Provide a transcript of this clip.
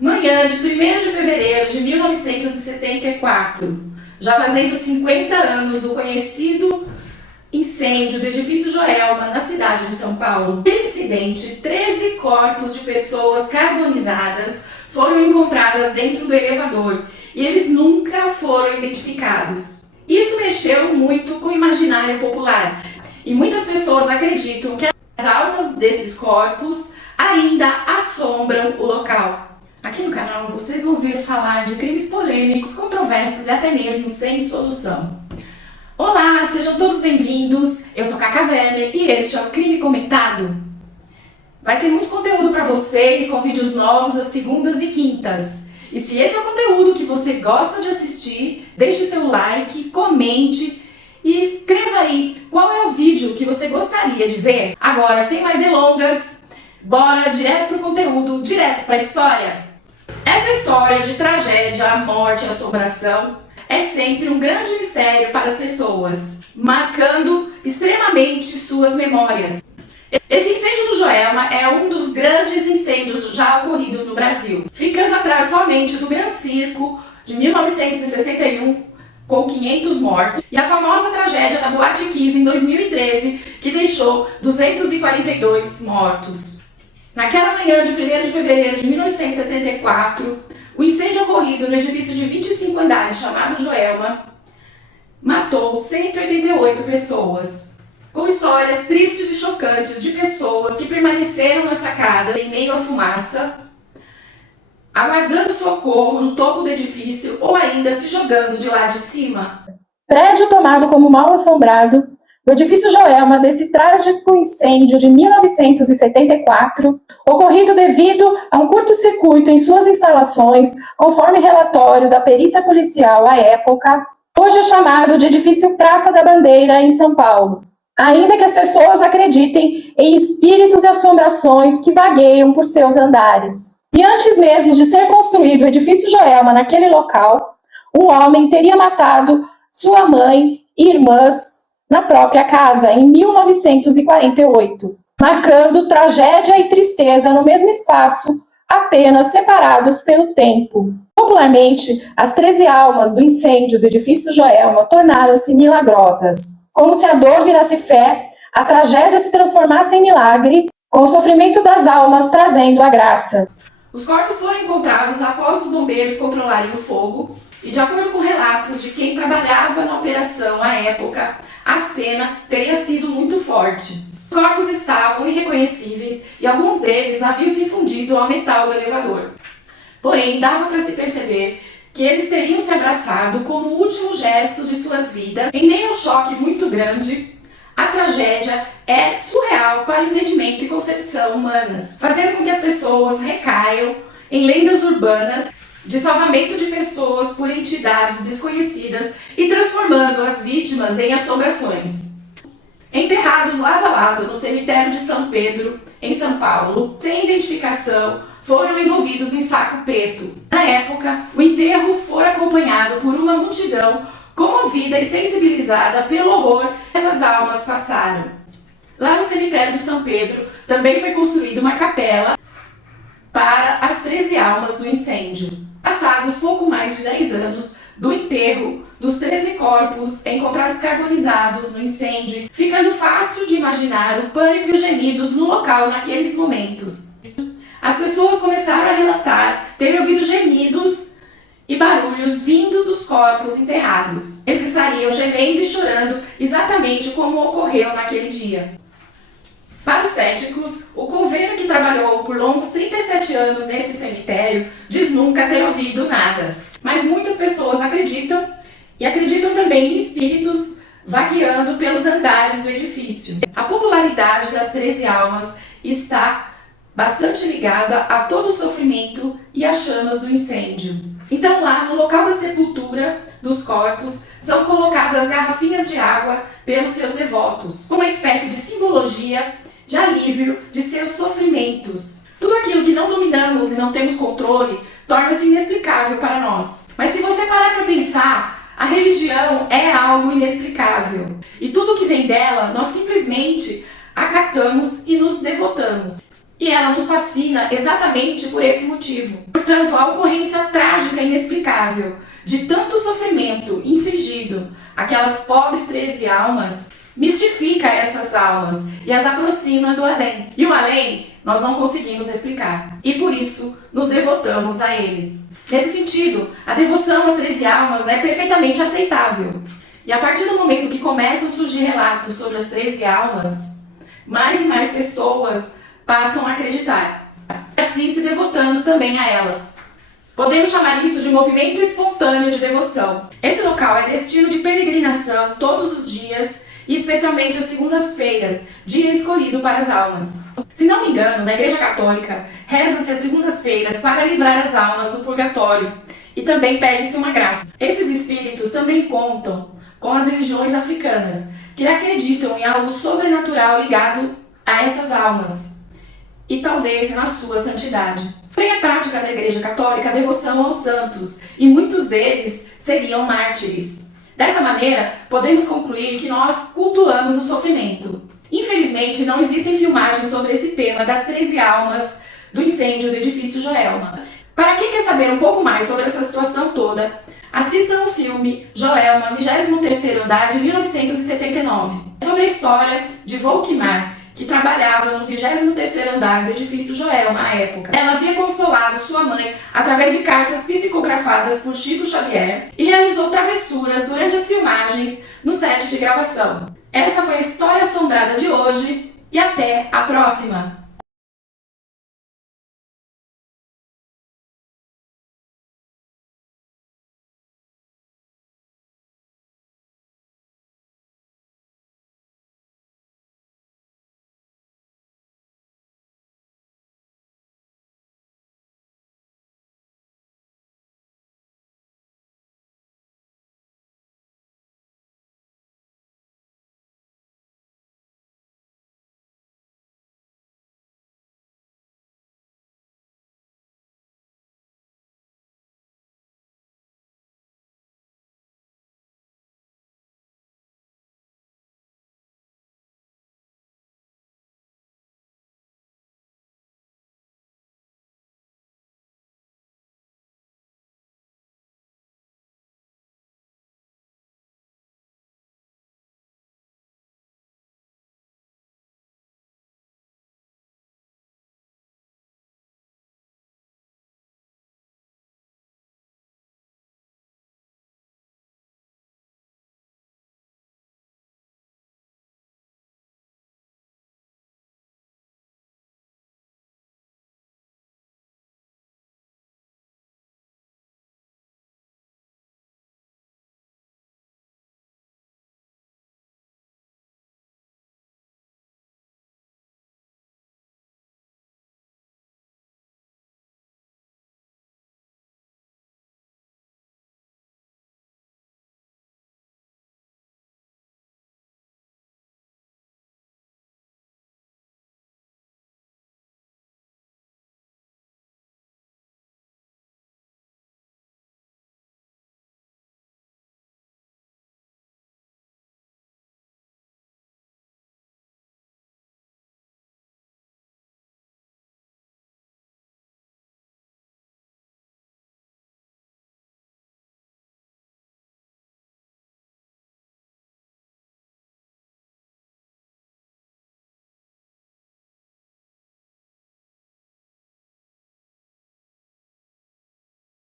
Manhã de 1º de fevereiro de 1974, já fazendo 50 anos do conhecido incêndio do edifício Joelma, na cidade de São Paulo. Naquele incidente, 13 corpos de pessoas carbonizadas foram encontradas dentro do elevador e eles nunca foram identificados. Isso mexeu muito com o imaginário popular e muitas pessoas acreditam que as almas desses corpos ainda assombram o local. Aqui no canal vocês vão ver falar de crimes polêmicos, controversos e até mesmo sem solução. Olá, sejam todos bem-vindos, eu sou Cacá Werner e este é o Crime Comentado. Vai ter muito conteúdo para vocês, com vídeos novos às segundas e quintas. E se esse é o conteúdo que você gosta de assistir, deixe seu like, comente e escreva aí qual é o vídeo que você gostaria de ver. Agora, sem mais delongas, bora direto pro conteúdo, direto pra história. Essa história de tragédia, morte e assombração é sempre um grande mistério para as pessoas, marcando extremamente suas memórias. Esse incêndio do Joelma é um dos grandes incêndios já ocorridos no Brasil, ficando atrás somente do Gran Circo de 1961, com 500 mortos, e a famosa tragédia da Boate Kiss em 2013, que deixou 242 mortos. Naquela manhã de 1º de fevereiro de 1974, o incêndio ocorrido no edifício de 25 andares chamado Joelma matou 188 pessoas, com histórias tristes e chocantes de pessoas que permaneceram na sacada em meio à fumaça, aguardando socorro no topo do edifício ou ainda se jogando de lá de cima. Prédio tomado como mal assombrado, o edifício Joelma desse trágico incêndio de 1974, ocorrido devido a um curto-circuito em suas instalações, conforme relatório da perícia policial à época, hoje é chamado de edifício Praça da Bandeira, em São Paulo. Ainda que as pessoas acreditem em espíritos e assombrações que vagueiam por seus andares. E antes mesmo de ser construído o edifício Joelma naquele local, um homem teria matado sua mãe e irmãs na própria casa, em 1948, marcando tragédia e tristeza no mesmo espaço, apenas separados pelo tempo. Popularmente, as 13 almas do incêndio do edifício Joelma tornaram-se milagrosas. Como se a dor virasse fé, a tragédia se transformasse em milagre, com o sofrimento das almas trazendo a graça. Os corpos foram encontrados após os bombeiros controlarem o fogo, e de acordo com relatos de quem trabalhava na operação à época, a cena teria sido muito forte. Os corpos estavam irreconhecíveis e alguns deles haviam se fundido ao metal do elevador. Porém, dava para se perceber que eles teriam se abraçado como o último gesto de suas vidas. Em meio a um choque muito grande, a tragédia é surreal para o entendimento e concepção humanas, fazendo com que as pessoas recaiam em lendas urbanas de salvamento de pessoas por entidades desconhecidas e transformando as vítimas em assombrações. Enterrados lado a lado no cemitério de São Pedro, em São Paulo, sem identificação, foram envolvidos em saco preto. Na época, o enterro foi acompanhado por uma multidão comovida e sensibilizada pelo horror que essas almas passaram. Lá no cemitério de São Pedro, também foi construída uma capela para as 13 almas do incêndio. Passados pouco mais de 10 anos do enterro dos 13 corpos encontrados carbonizados no incêndio, ficando fácil de imaginar o pânico e os gemidos no local naqueles momentos. As pessoas começaram a relatar ter ouvido gemidos e barulhos vindo dos corpos enterrados. Eles estariam gemendo e chorando exatamente como ocorreu naquele dia. Para os céticos, o convênio que trabalhou por longos 37 anos nesse cemitério diz nunca ter ouvido nada. Mas muitas pessoas acreditam, e acreditam também em espíritos vagueando pelos andares do edifício. A popularidade das 13 almas está bastante ligada a todo o sofrimento e as chamas do incêndio. Então lá, no local da sepultura dos corpos, são colocadas garrafinhas de água pelos seus devotos, uma espécie de simbologia de alívio de seus sofrimentos. Tudo aquilo que não dominamos e não temos controle torna-se inexplicável para nós. Mas se você parar para pensar, a religião é algo inexplicável. E tudo que vem dela, nós simplesmente acatamos e nos devotamos. E ela nos fascina exatamente por esse motivo. Portanto, a ocorrência trágica e inexplicável de tanto sofrimento infligido àquelas pobres 13 almas mistifica essas almas e as aproxima do além. E o além nós não conseguimos explicar. E por isso nos devotamos a ele. Nesse sentido, a devoção às 13 almas é perfeitamente aceitável. E a partir do momento que começam a surgir relatos sobre as 13 almas, mais e mais pessoas passam a acreditar, assim se devotando também a elas. Podemos chamar isso de movimento espontâneo de devoção. Esse local é destino de peregrinação todos os dias, e especialmente às segundas-feiras, dia escolhido para as almas. Se não me engano, na Igreja Católica, reza-se às segundas-feiras para livrar as almas do purgatório, e também pede-se uma graça. Esses espíritos também contam com as religiões africanas, que acreditam em algo sobrenatural ligado a essas almas, e talvez na sua santidade. Porém, a prática da Igreja Católica a devoção aos santos, e muitos deles seriam mártires. Dessa maneira, podemos concluir que nós cultuamos o sofrimento. Infelizmente, não existem filmagens sobre esse tema das 13 almas do incêndio do edifício Joelma. Para quem quer saber um pouco mais sobre essa situação toda, assistam o filme Joelma, 23º andar, de 1979, sobre a história de Volkmar, que trabalhava no 23º andar do edifício Joelma à época. Ela havia consolado sua mãe através de cartas psicografadas por Chico Xavier e realizou travessuras durante as filmagens no set de gravação. Essa foi a História Assombrada de hoje e até a próxima!